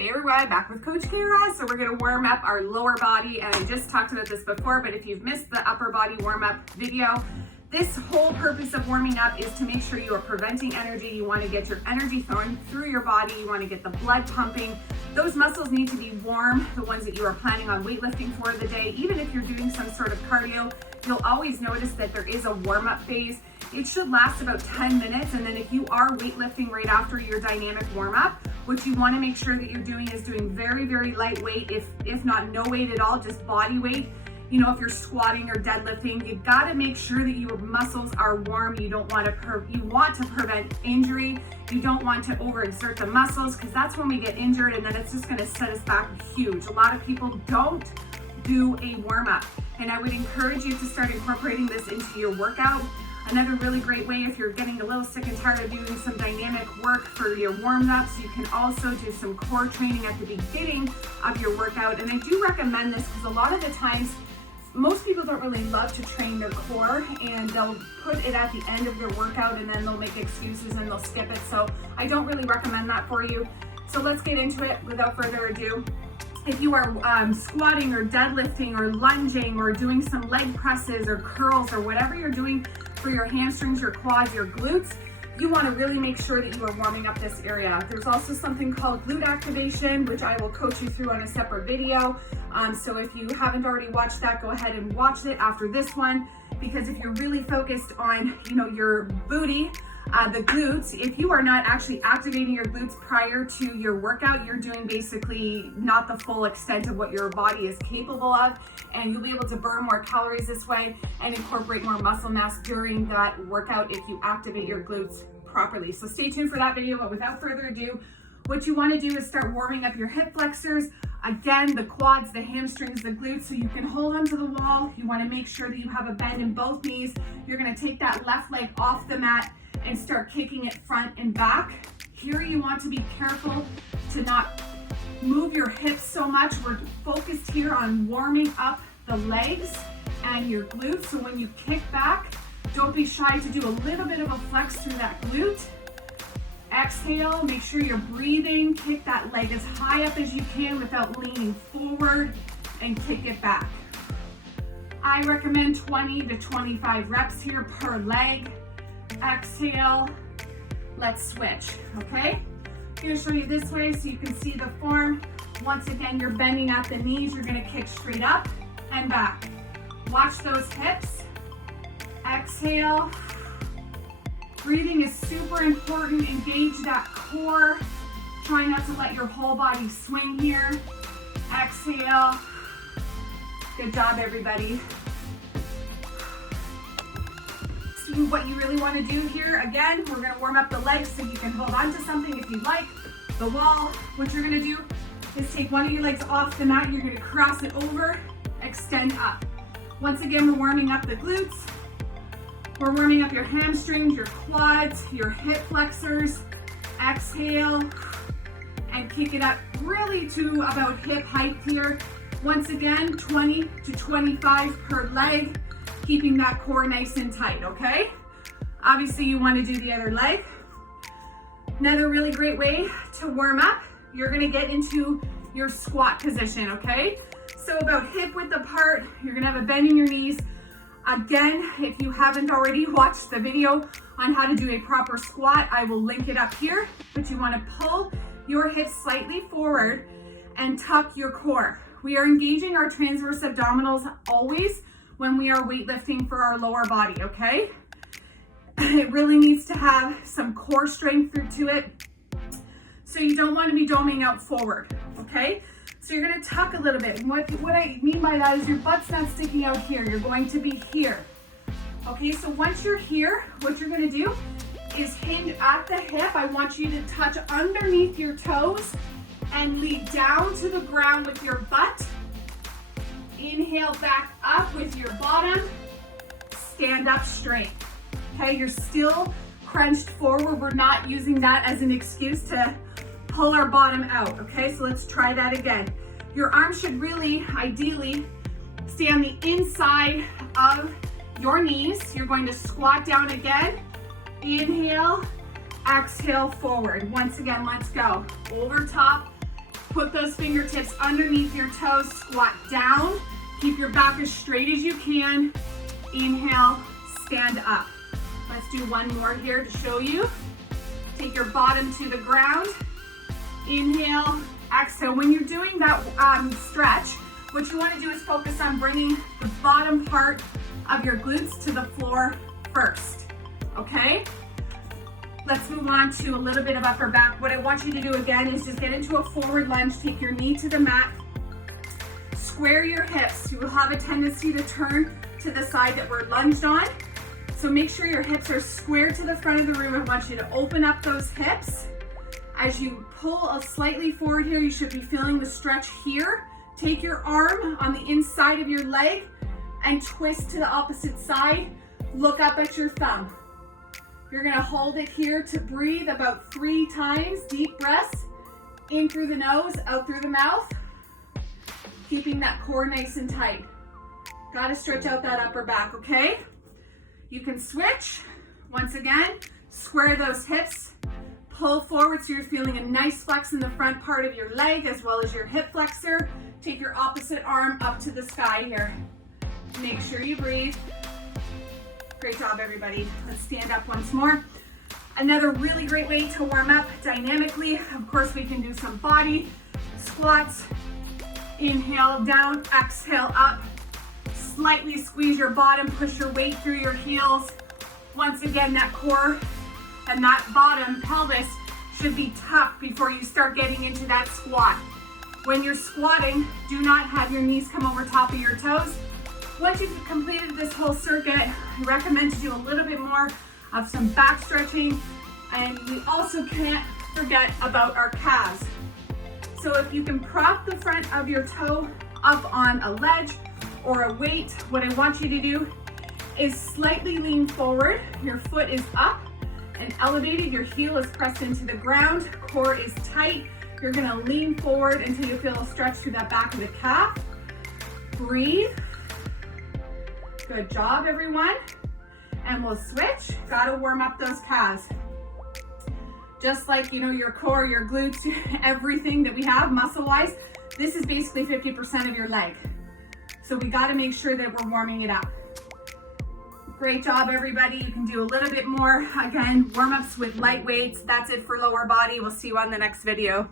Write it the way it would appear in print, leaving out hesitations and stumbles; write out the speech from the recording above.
Hey everyone, back with Coach Kara. So we're gonna warm up our lower body, and I just talked about this before, but if you've missed the upper body warm up video, this whole purpose of warming up is to make sure you are preventing energy. You wanna get your energy flowing through your body. You wanna get the blood pumping. Those muscles need to be warm, the ones that you are planning on weightlifting for the day. Even if you're doing some sort of cardio, you'll always notice that there is a warm up phase. It should last about 10 minutes. And then if you are weightlifting right after your dynamic warm up, what you wanna make sure that you're doing is doing very, very lightweight, if not no weight at all, just body weight. You know, if you're squatting or deadlifting, you gotta make sure that your muscles are warm. You want to prevent injury. You don't want to overexert the muscles, because that's when we get injured, and then it's just gonna set us back huge. A lot of people don't do a warm up, and I would encourage you to start incorporating this into your workout. Another really great way, if you're getting a little sick and tired of doing some dynamic work for your warm-ups, you can also do some core training at the beginning of your workout. And I do recommend this because a lot of the times, most people don't really love to train their core, and they'll put it at the end of your workout and then they'll make excuses and they'll skip it. So I don't really recommend that for you. So let's get into it without further ado. If you are squatting or deadlifting or lunging or doing some leg presses or curls or whatever you're doing for your hamstrings, your quads, your glutes, you want to really make sure that you are warming up this area. There's also something called glute activation, which I will coach you through on a separate video. So if you haven't already watched that, go ahead and watch it after this one, because if you're really focused on, your booty, the glutes, if you are not actually activating your glutes prior to your workout, you're doing basically not the full extent of what your body is capable of, and you'll be able to burn more calories this way and incorporate more muscle mass during that workout if you activate your glutes properly. So stay tuned for that video, but without further ado, what you want to do is start warming up your hip flexors. Again, the quads, the hamstrings, the glutes, so you can hold onto the wall. You want to make sure that you have a bend in both knees. You're going to take that left leg off the mat and start kicking it front and back. Here you want to be careful to not move your hips so much. We're focused here on warming up the legs and your glutes. So when you kick back, don't be shy to do a little bit of a flex through that glute. Exhale, make sure you're breathing. Kick that leg as high up as you can without leaning forward, and kick it back. I recommend 20 to 25 reps here per leg. Exhale, let's switch, okay? I'm gonna show you this way so you can see the form. Once again, you're bending at the knees. You're gonna kick straight up and back. Watch those hips. Exhale. Breathing is super important. Engage that core. Try not to let your whole body swing here. Exhale. Good job, everybody. What you really want to do here, again, we're going to warm up the legs so you can hold on to something if you like, the wall. What you're going to do is take one of your legs off the mat. You're going to cross it over, extend up. Once again, we're warming up the glutes. We're warming up your hamstrings, your quads, your hip flexors. Exhale and kick it up really to about hip height here. Once again, 20 to 25 per leg. Keeping that core nice and tight, okay? Obviously, you want to do the other leg. Another really great way to warm up, you're going to get into your squat position, okay? So about hip width apart, you're going to have a bend in your knees. Again, if you haven't already watched the video on how to do a proper squat, I will link it up here. But you want to pull your hips slightly forward and tuck your core. We are engaging our transverse abdominals always when we are weightlifting for our lower body, okay? It really needs to have some core strength to it. So you don't want to be doming out forward, okay? So you're going to tuck a little bit. What I mean by that is your butt's not sticking out here. You're going to be here. Okay, so once you're here, what you're going to do is hinge at the hip. I want you to touch underneath your toes and lead down to the ground with your butt. Inhale back up with your bottom. Stand up straight. Okay, you're still crunched forward. We're not using that as an excuse to pull our bottom out. Okay, so let's try that again. Your arms should really, ideally, stay on the inside of your knees. You're going to squat down again. Inhale, exhale forward. Once again, let's go. Over top, Put those fingertips underneath your toes, squat down. Keep your back as straight as you can. Inhale, stand up. Let's do one more here to show you. Take your bottom to the ground. Inhale, exhale. When you're doing that stretch, what you want to do is focus on bringing the bottom part of your glutes to the floor first, okay? Let's move on to a little bit of upper back. What I want you to do again is just get into a forward lunge, take your knee to the mat, square your hips. You will have a tendency to turn to the side that we're lunged on. So make sure your hips are square to the front of the room. I want you to open up those hips. As you pull slightly forward here, you should be feeling the stretch here. Take your arm on the inside of your leg and twist to the opposite side. Look up at your thumb. You're gonna hold it here to breathe about 3 times, deep breaths, in through the nose, out through the mouth, keeping that core nice and tight. Gotta stretch out that upper back, okay? You can switch. Once again, square those hips, pull forward so you're feeling a nice flex in the front part of your leg as well as your hip flexor. Take your opposite arm up to the sky here. Make sure you breathe. Great job, everybody. Let's stand up once more. Another really great way to warm up dynamically. Of course, we can do some body squats. Inhale down, exhale up. Slightly squeeze your bottom, push your weight through your heels. Once again, that core and that bottom pelvis should be tucked before you start getting into that squat. When you're squatting, do not have your knees come over top of your toes. Once you've completed this whole circuit, I recommend to do a little bit more of some back stretching, and we also can't forget about our calves. So if you can prop the front of your toe up on a ledge or a weight, what I want you to do is slightly lean forward. Your foot is up and elevated, your heel is pressed into the ground, core is tight. You're gonna lean forward until you feel a stretch through that back of the calf. Breathe. Good job, everyone. And we'll switch. Gotta warm up those calves. Just like, your core, your glutes, everything that we have muscle-wise, this is basically 50% of your leg. So we gotta make sure that we're warming it up. Great job, everybody. You can do a little bit more. Again, warm-ups with light weights. That's it for lower body. We'll see you on the next video.